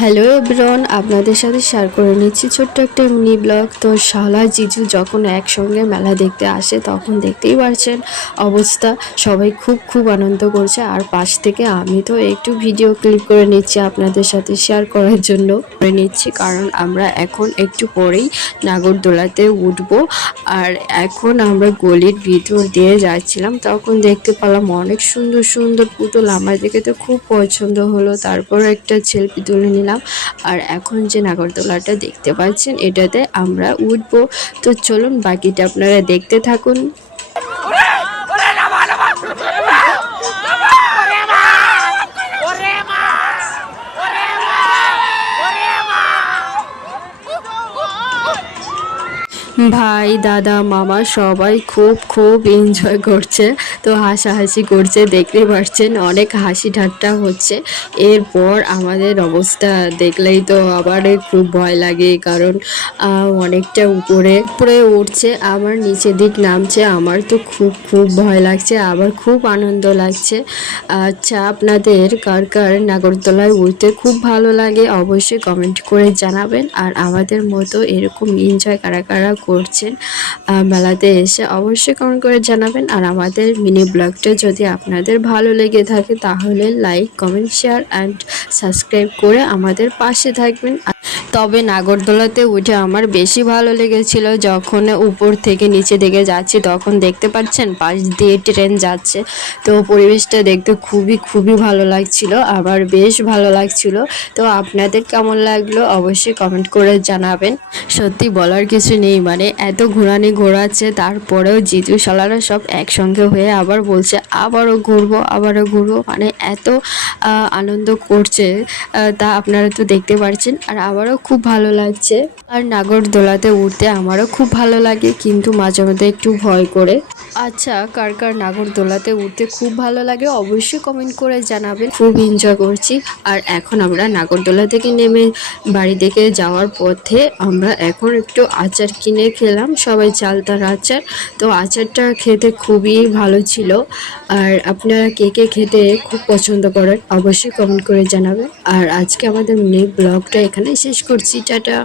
Hello everyone, আপনাদের সাথে share করে নিচ্ছি ছোট্ট একটা মিনি ব্লগ। তো শালা জিজু যখন একসঙ্গে মেলা দেখতে আসে তখন দেখতেই পারছেন অবস্থা, সবাই খুব আনন্দ করছে। আর পাশ থেকে আমি তো একটু ভিডিও ক্লিপ করে নিচ্ছি আপনাদের সাথে শেয়ার করার জন্য করে নিচ্ছি, কারণ আমরা এখন একটু পরেই নাগরদোলাতে উঠবো। আর এখন আমরা গলির ভিতর দিয়ে যাচ্ছিলাম, তখন দেখতে পেলাম অনেক সুন্দর সুন্দর পুতুল। আমার দিকে তো খুব পছন্দ হলো, তারপর একটা সেলফি তুলে নিলাম। আর এখন যে নাগরদোলাটা দেখতে পাচ্ছেন এটাতে আমরা উঠবো। তো চলুন বাকিটা আপনারা দেখতে থাকুন। ভাই দাদা মামা সবাই খুব এনজয় করছে, তো হাসাহাসি করছে, দেখতে পাচ্ছেন অনেক হাসি ঠাট্টা হচ্ছে। এরপর আমাদের অবস্থা দেখলেই তো আবার খুব ভয় লাগে, কারণ অনেকটা উপরে উপরে উঠছে আবার নিচের দিক নামছে। আমার তো খুব ভয় লাগছে, আবার খুব আনন্দ লাগছে। আচ্ছা, আপনাদের কার কার নাগরদোলায় উঠতে খুব ভালো লাগে অবশ্যই কমেন্ট করে জানাবেন। আর আমাদের মতো এরকম এনজয় কারা কারা করছেন মেলাতে এসে অবশ্যই কমেন্ট করে জানাবেন। আর আমাদের মিনি ব্লগটা যদি আপনাদের ভালো লেগে থাকে তাহলে like comment share and subscribe করে আমাদের পাশে থাকবেন। তবে নাগরদোলাতে উঠে আমার বেশি ভালো লেগেছিল যখন উপর থেকে নিচে দিকে যাচ্ছি, তখন দেখতে পাচ্ছেন পাশ দিয়ে ট্রেন যাচ্ছে। তো পরিবেশটা দেখতে খুবই ভালো লাগছিল, আমার বেশ ভালো লাগছিল। তো আপনাদের কেমন লাগলো অবশ্যই কমেন্ট করে জানাবেন। সত্যি বলার কিছু নেই, মানে এত ঘোরাচ্ছে, তারপরেও জিজু শালারা সব একসঙ্গে হয়ে আবার বলছে আবারও ঘুরবো, মানে এত আনন্দ করছে তা আপনারা তো দেখতে পাচ্ছেন। আর আবারও খুব ভালো লাগছে। আর নাগরদোলাতে উঠতে আমারও খুব ভালো লাগে, কিন্তু মাঝে মধ্যে একটু ভয় করে। আচ্ছা, কার কার নাগরদোলাতে উঠতে খুব ভালো লাগে অবশ্যই কমেন্ট করে জানাবেন। খুব এনজয় করছি। আর এখন আমরা নাগরদোলা থেকে নেমে বাড়ি থেকে যাওয়ার পথে আমরা এখন একটু আচার কিনে খেলাম, সবাই চালতার আচার। তো আচারটা খেতে খুবই ভালো ছিল। আর আপনারা কে খেতে খুব পছন্দ করেন অবশ্যই কমেন্ট করে জানাবেন। আর আজকে আমাদের মিনি ব্লগটা এখানে শেষ করছি, টাটা।